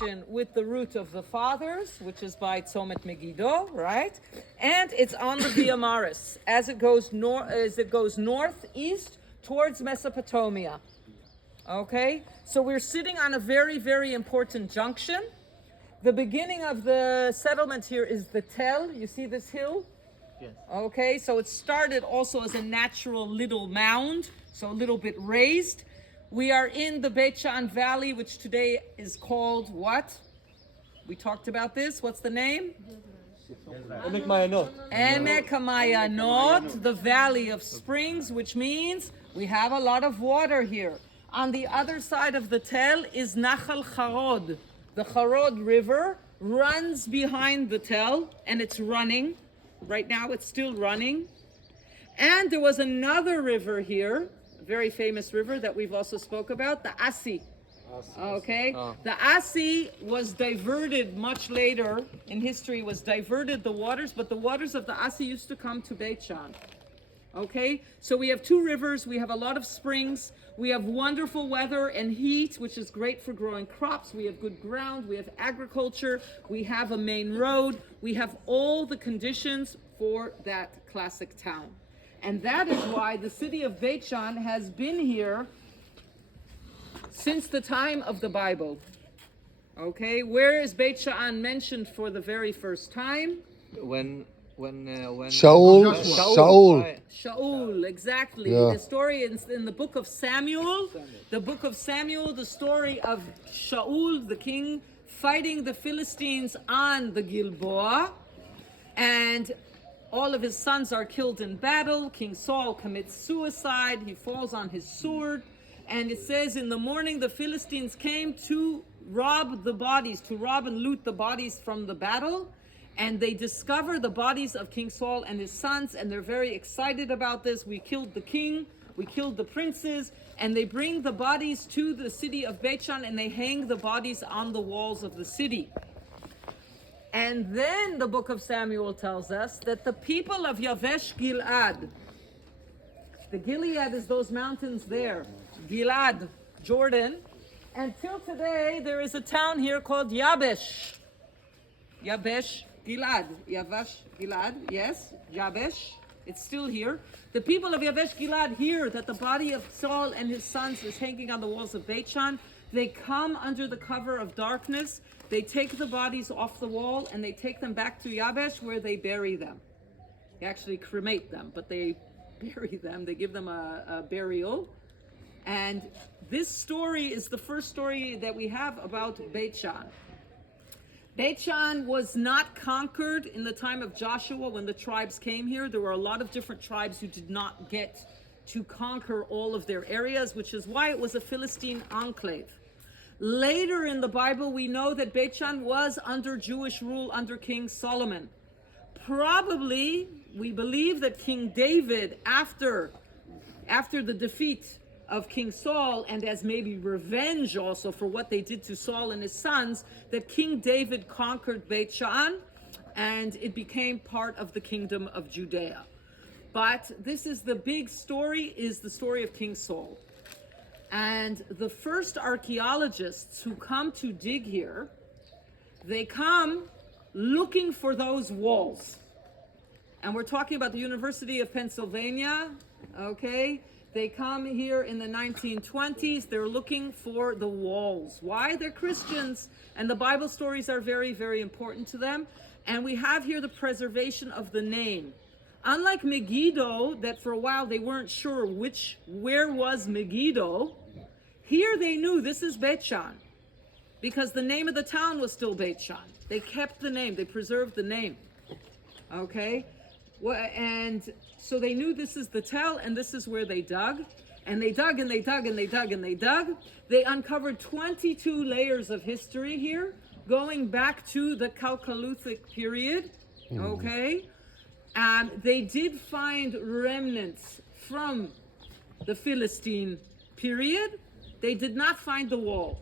connection with the root of the fathers, which is by Tzomet Megiddo, right? And it's on the Via Maris as it goes northeast towards Mesopotamia. Okay, so we're sitting on a very, very important junction. The beginning of the settlement here is the Tel. You see this hill? Yes. Okay, so it started also as a natural little mound, so a little bit raised. We are in the Beit Shan Valley, which today is called what? We talked about this. What's the name? Emek Mayanot. Emek HaMayanot, the Valley of Springs, which means we have a lot of water here. On the other side of the Tel is Nachal Charod. The Charod River runs behind the Tel, and it's running. Right now it's still running. And there was another river here, a very famous river that we've also spoke about, the Asi. Okay, the Asi was diverted much later in history, was diverted the waters, but the waters of the Asi used to come to Beit Shan. Okay, so we have two rivers, we have a lot of springs, we have wonderful weather and heat, which is great for growing crops, we have good ground, we have agriculture, we have a main road, we have all the conditions for that classic town. And that is why the city of Beit Shan has been here since the time of the Bible. Okay, where is Beit Shan mentioned for the very first time? When Shaul. Shaul, exactly. Yeah. The story in the book of Samuel, the story of Shaul, the king, fighting the Philistines on the Gilboa, and all of his sons are killed in battle. King Saul commits suicide. He falls on his sword. And it says, in the morning, the Philistines came to rob and loot the bodies from the battle. And they discover the bodies of King Saul and his sons, and they're very excited about this. We killed the king, we killed the princes, and they bring the bodies to the city of Beit Shan, and they hang the bodies on the walls of the city. And then the book of Samuel tells us that the people of Yavesh Gilad, the Gilead is those mountains there, Gilad, Jordan, until today there is a town here called Yabesh. Yabesh Gilad, Yavesh Gilad, yes, Yabesh, it's still here. The people of Yavesh Gilad hear that the body of Saul and his sons is hanging on the walls of Beit Shan. They come under the cover of darkness. They take the bodies off the wall and they take them back to Yabesh, where they bury them. They actually cremate them, but they bury them. They give them a burial. And this story is the first story that we have about Beit Shan. Beit Shan was not conquered in the time of Joshua when the tribes came here. There were a lot of different tribes who did not get to conquer all of their areas, which is why it was a Philistine enclave. Later in the Bible, we know that Beit Shan was under Jewish rule under King Solomon. Probably, we believe that King David, after the defeat of King Saul, and as maybe revenge also for what they did to Saul and his sons, that King David conquered Beit Shan, and it became part of the kingdom of Judea. But this is the big story, is the story of King Saul. And the first archaeologists who come to dig here, they come looking for those walls. And we're talking about the University of Pennsylvania, okay? They come here in the 1920s. They're looking for the walls. Why? They're Christians, and the Bible stories are very, very important to them. And we have here the preservation of the name. Unlike Megiddo, that for a while they weren't sure where was Megiddo, here they knew this is Beit Shan, because the name of the town was still Beit Shan. They kept the name, they preserved the name. Okay? And so they knew this is the Tel, and this is where they dug. And they dug, and they dug, and they dug, and they dug. They uncovered 22 layers of history here, going back to the Chalcolithic period. Okay? They did find remnants from the Philistine period. They did not find the wall.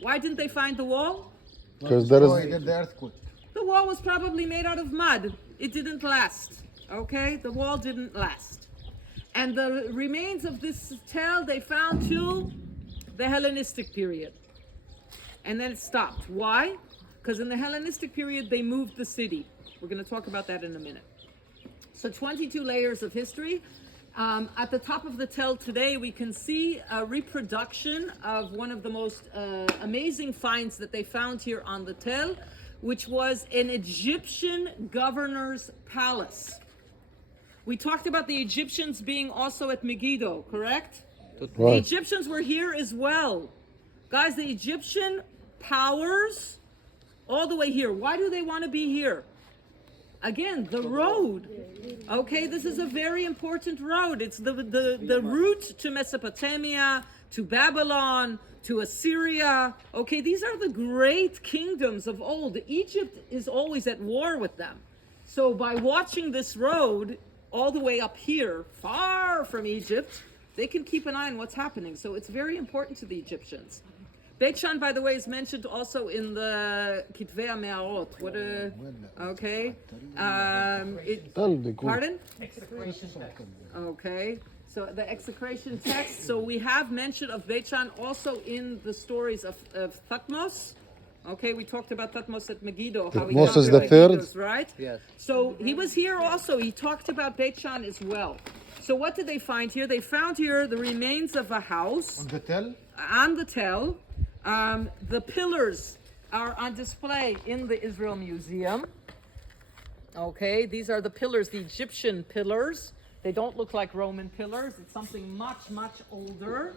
Why didn't they find the wall? Because there is The earthquake. The wall was probably made out of mud. It didn't last. Okay? The wall didn't last. And the remains of this Tel they found till the Hellenistic period. and then it stopped. Why? Because in the Hellenistic period, they moved the city. We're going to talk about that in a minute. So 22 layers of history. At the top of the tell today, we can see a reproduction of one of the most amazing finds that they found here on the tell, which was an Egyptian governor's palace. We talked about the Egyptians being also at Megiddo, correct? The Right. Egyptians were here as well. Guys, the Egyptian powers all the way here. Why do they want to be here? Again, the road. Okay, this is a very important road. It's the route to Mesopotamia, to Babylon, to Assyria. Okay, these are the great kingdoms of old. Egypt is always at war with them. So by watching this road all the way up here, far from Egypt, they can keep an eye on what's happening. So it's very important to the Egyptians. Beit Shan, by the way, is mentioned also in the Kitvei HaMe'arot. Okay. Pardon? Okay. So the execration text. So we have mention of Beit Shan also in the stories of Thutmose. Okay, we talked about Thutmose at Megiddo. How he Thutmose is conquered the third? Megiddos, right? Yes. So he was here also. He talked about Beit Shan as well. So what did they find here? They found here the remains of a house. On the tell? On the tell. The pillars are on display in the Israel Museum. Okay, these are the pillars, the Egyptian pillars. They don't look like Roman pillars. It's something much, much older.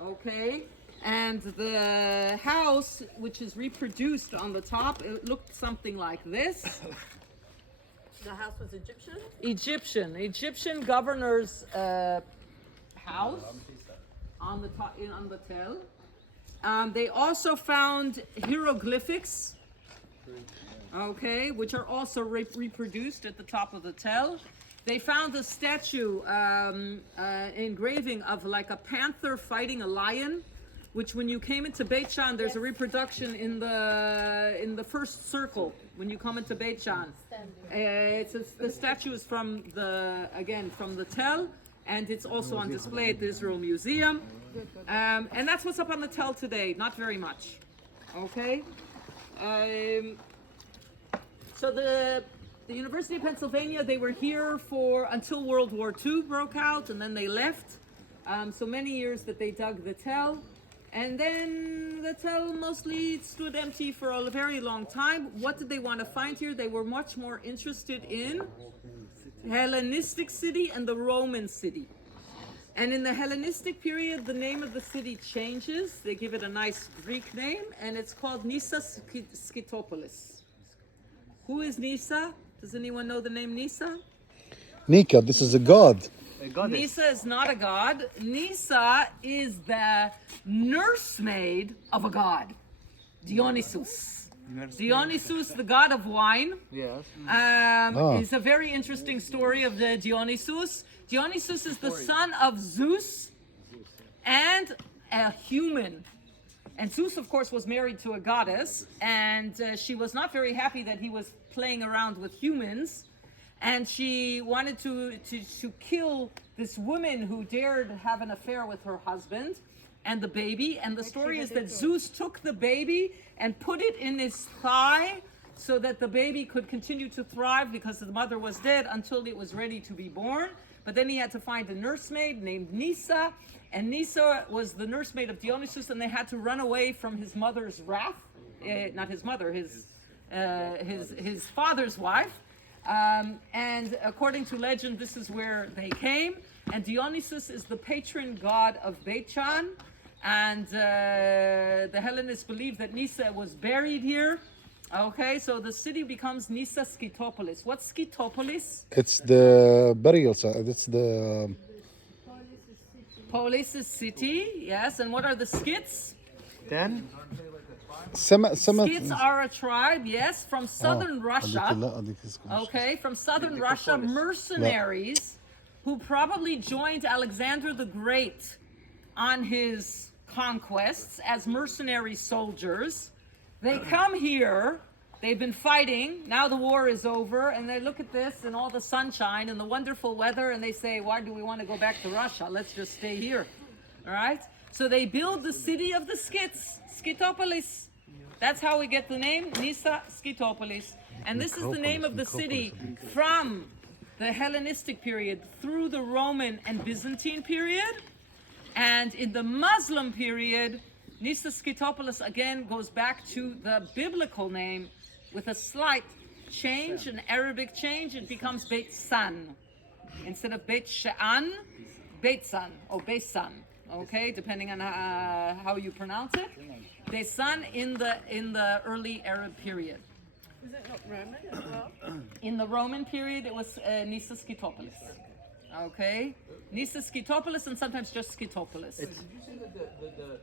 Okay, and the house, which is reproduced on the top, it looked something like this. The house was Egyptian? Egyptian governor's house on the top, on the tell. They also found hieroglyphics, okay, which are also reproduced at the top of the tell. They found a statue, engraving of like a panther fighting a lion, which when you came into Beit Shan, there's a reproduction in the first circle when you come into Beit Shan. The statue is from the tell, and it's also on display at the Israel Museum. And that's what's up on the tell today. Not very much. Okay. So the University of Pennsylvania, they were here until World War II broke out, and then they left. So many years that they dug the tell. And then the tell mostly stood empty for a very long time. What did they want to find here? They were much more interested in Hellenistic city and the Roman city. And in the Hellenistic period, the name of the city changes. They give it a nice Greek name, and it's called Nisa Skitopolis. Who is Nisa? Does anyone know the name Nisa? Nika, this is a god. Nisa is not a god. Nisa is the nursemaid of a god, Dionysus. Dionysus, the god of wine. Yes. Is a very interesting story of the Dionysus. Dionysus is the son of Zeus and a human. And Zeus, of course, was married to a goddess, and she was not very happy that he was playing around with humans. And she wanted to kill this woman who dared have an affair with her husband and the baby. And the story is that Zeus took the baby and put it in his thigh so that the baby could continue to thrive because the mother was dead until it was ready to be born. But then he had to find a nursemaid named Nisa. And Nisa was the nursemaid of Dionysus, and they had to run away from his mother's wrath. Not his mother, his father's wife. And according to legend, this is where they came. And Dionysus is the patron god of Beit Shan. And the Hellenists believe that Nisa was buried here. Okay, so the city becomes Nisa Skitopolis. What's Skitopolis? It's the burial site. It's the Polis is city, yes. And what are the Skits? Then? Skits are a tribe, yes, from southern Russia. Okay, from southern Russia, mercenaries who probably joined Alexander the Great on his conquests as mercenary soldiers. They come here, they've been fighting, now the war is over, and they look at this and all the sunshine and the wonderful weather, and they say, why do we want to go back to Russia? Let's just stay here, all right? So they build the city of the Scyths, Scythopolis. That's how we get the name, Nisa Scythopolis. And this is the name of the city from the Hellenistic period through the Roman and Byzantine period. And in the Muslim period, Nisa Scythopolis again goes back to the biblical name with a slight change, an Arabic change. It becomes Beit San. Instead of Beit She'an, Beit San or Beit San. Okay, depending on how you pronounce it. Beit San in the early Arab period. Was it not Roman as well? In the Roman period, it was Nisa Scythopolis. Okay, Nisa Scythopolis and sometimes just Scythopolis. Did you say that the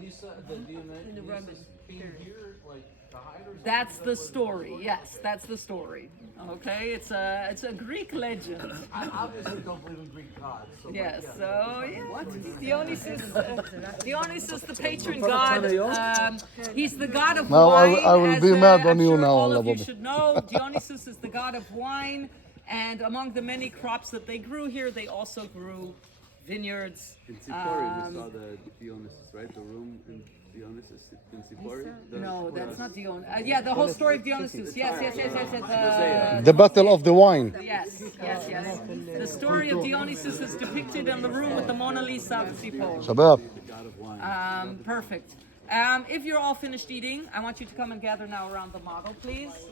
Nisa, the Dionysus came here, like, to hide or something? That's the story. Yes, that's the story. Okay, it's a Greek legend. I obviously don't believe in Greek gods. So Yes, like, so Dionysus, the patron god. He's the god of Now wine. I will be mad on I'm you sure now, all of you Baba. should know. Dionysus is the god of wine, and among the many crops that they grew here, they also grew vineyards. In Sipori, we saw the Dionysus, right? The room in Dionysus in Sipori. No, that's not Dionysus. Yeah, the whole story of Dionysus. Yes. The battle of the wine. Yes. The story of Dionysus is depicted in the room with the Mona Lisa of Sipori. Shabab. God of wine. Perfect. If you're all finished eating, I want you to come and gather now around the model, please.